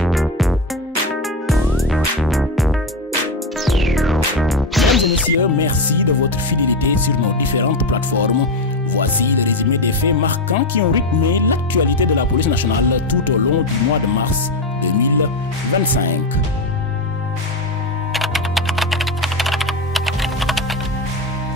Mesdames et messieurs, merci de votre fidélité sur nos différentes plateformes. Voici le résumé des faits marquants qui ont rythmé l'actualité de la police nationale tout au long du mois de mars 2025.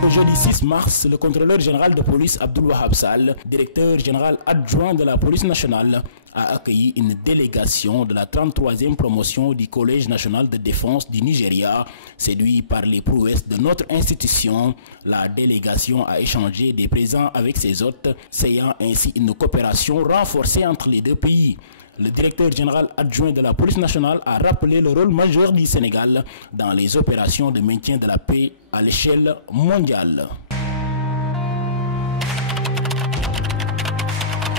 Le jeudi 6 mars, le contrôleur général de police Abdoul Wahab Sall, directeur général adjoint de la police nationale, a accueilli une délégation de la 33e promotion du Collège national de défense du Nigeria. Séduit par les prouesses de notre institution, la délégation a échangé des présents avec ses hôtes, créant ainsi une coopération renforcée entre les deux pays. Le directeur général adjoint de la police nationale a rappelé le rôle majeur du Sénégal dans les opérations de maintien de la paix à l'échelle mondiale.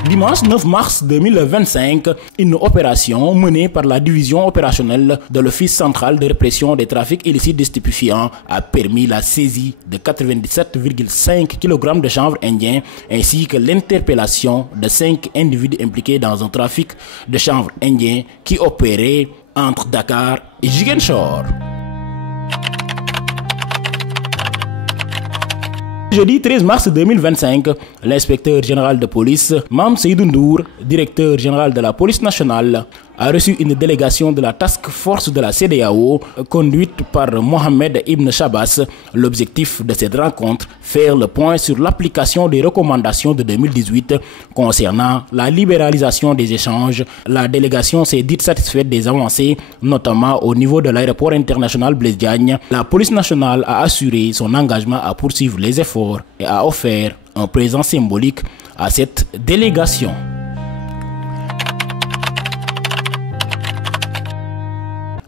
Dimanche 9 mars 2025, une opération menée par la division opérationnelle de l'Office central de répression des trafics illicites de stupéfiants a permis la saisie de 97,5 kg de chanvre indien ainsi que l'interpellation de 5 individus impliqués dans un trafic de chanvre indien qui opérait entre Dakar et Ziguinchor. Jeudi 13 mars 2025, l'inspecteur général de police, Mame Seydou Ndour, directeur général de la police nationale, a reçu une délégation de la task force de la CEDEAO conduite par Mohamed Ibn Chabas. L'objectif de cette rencontre, faire le point sur l'application des recommandations de 2018 concernant la libéralisation des échanges. La délégation s'est dite satisfaite des avancées, notamment au niveau de l'aéroport international Blaise Diagne. La police nationale a assuré son engagement à poursuivre les efforts et a offert un présent symbolique à cette délégation.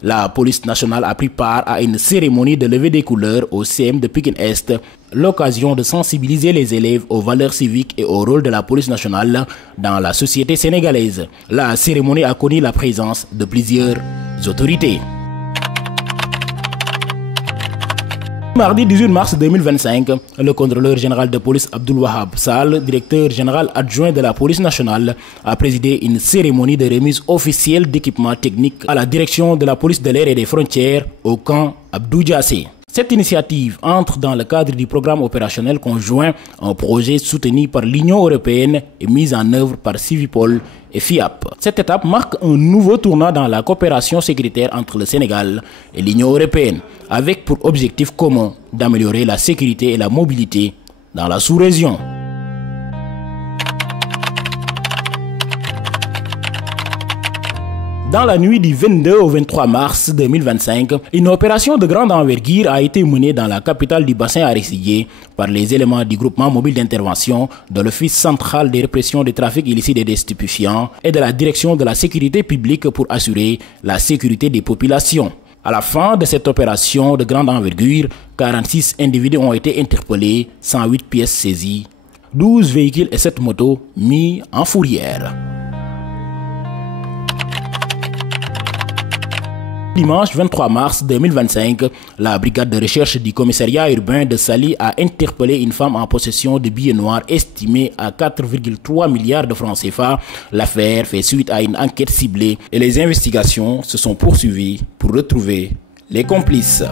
La police nationale a pris part à une cérémonie de levée des couleurs au CM de Pikine Est, l'occasion de sensibiliser les élèves aux valeurs civiques et au rôle de la police nationale dans la société sénégalaise. La cérémonie a connu la présence de plusieurs autorités. Mardi 18 mars 2025, le contrôleur général de police Abdoul Wahab Sall, directeur général adjoint de la police nationale, a présidé une cérémonie de remise officielle d'équipements techniques à la direction de la police de l'air et des frontières au camp Abdou Diassé. Cette initiative entre dans le cadre du programme opérationnel conjoint, un projet soutenu par l'Union européenne et mis en œuvre par Civipol et FIAP. Cette étape marque un nouveau tournant dans la coopération sécuritaire entre le Sénégal et l'Union européenne, avec pour objectif commun d'améliorer la sécurité et la mobilité dans la sous-région. Dans la nuit du 22 au 23 mars 2025, une opération de grande envergure a été menée dans la capitale du bassin arachidier par les éléments du groupement mobile d'intervention de l'Office central de répression des trafics illicites et des stupéfiants et de la direction de la sécurité publique pour assurer la sécurité des populations. À la fin de cette opération de grande envergure, 46 individus ont été interpellés, 108 pièces saisies, 12 véhicules et 7 motos mis en fourrière. Dimanche 23 mars 2025, la brigade de recherche du commissariat urbain de Saly a interpellé une femme en possession de billets noirs estimés à 4,3 milliards de francs CFA. L'affaire fait suite à une enquête ciblée et les investigations se sont poursuivies pour retrouver les complices.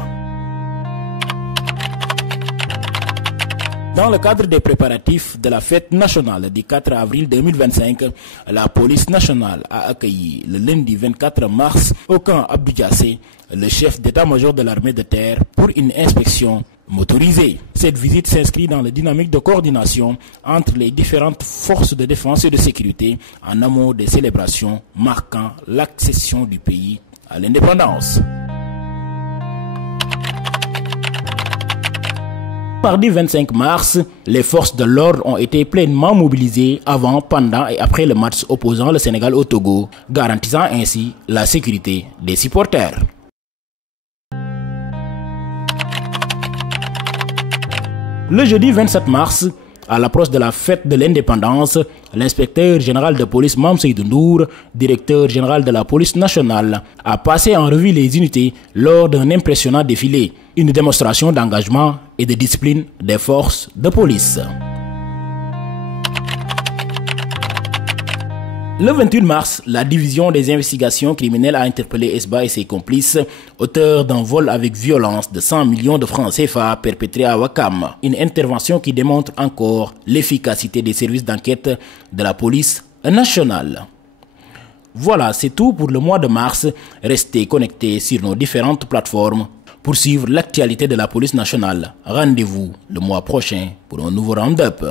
Dans le cadre des préparatifs de la fête nationale du 4 avril 2025, la police nationale a accueilli le lundi 24 mars au camp Abdou Diassé le chef d'état-major de l'armée de terre pour une inspection motorisée. Cette visite s'inscrit dans la dynamique de coordination entre les différentes forces de défense et de sécurité en amont des célébrations marquant l'accession du pays à l'indépendance. Mardi 25 mars, les forces de l'ordre ont été pleinement mobilisées avant, pendant et après le match opposant le Sénégal au Togo, garantissant ainsi la sécurité des supporters. Le jeudi 27 mars, à l'approche de la fête de l'indépendance, l'inspecteur général de police Mame Seydou Ndour, directeur général de la police nationale, a passé en revue les unités lors d'un impressionnant défilé, une démonstration d'engagement et de discipline des forces de police. Le 28 mars, la division des investigations criminelles a interpellé Esba et ses complices, auteurs d'un vol avec violence de 100 millions de francs CFA perpétré à Ouakam. Une intervention qui démontre encore l'efficacité des services d'enquête de la police nationale. Voilà, c'est tout pour le mois de mars. Restez connectés sur nos différentes plateformes pour suivre l'actualité de la police nationale. Rendez-vous le mois prochain pour un nouveau round-up.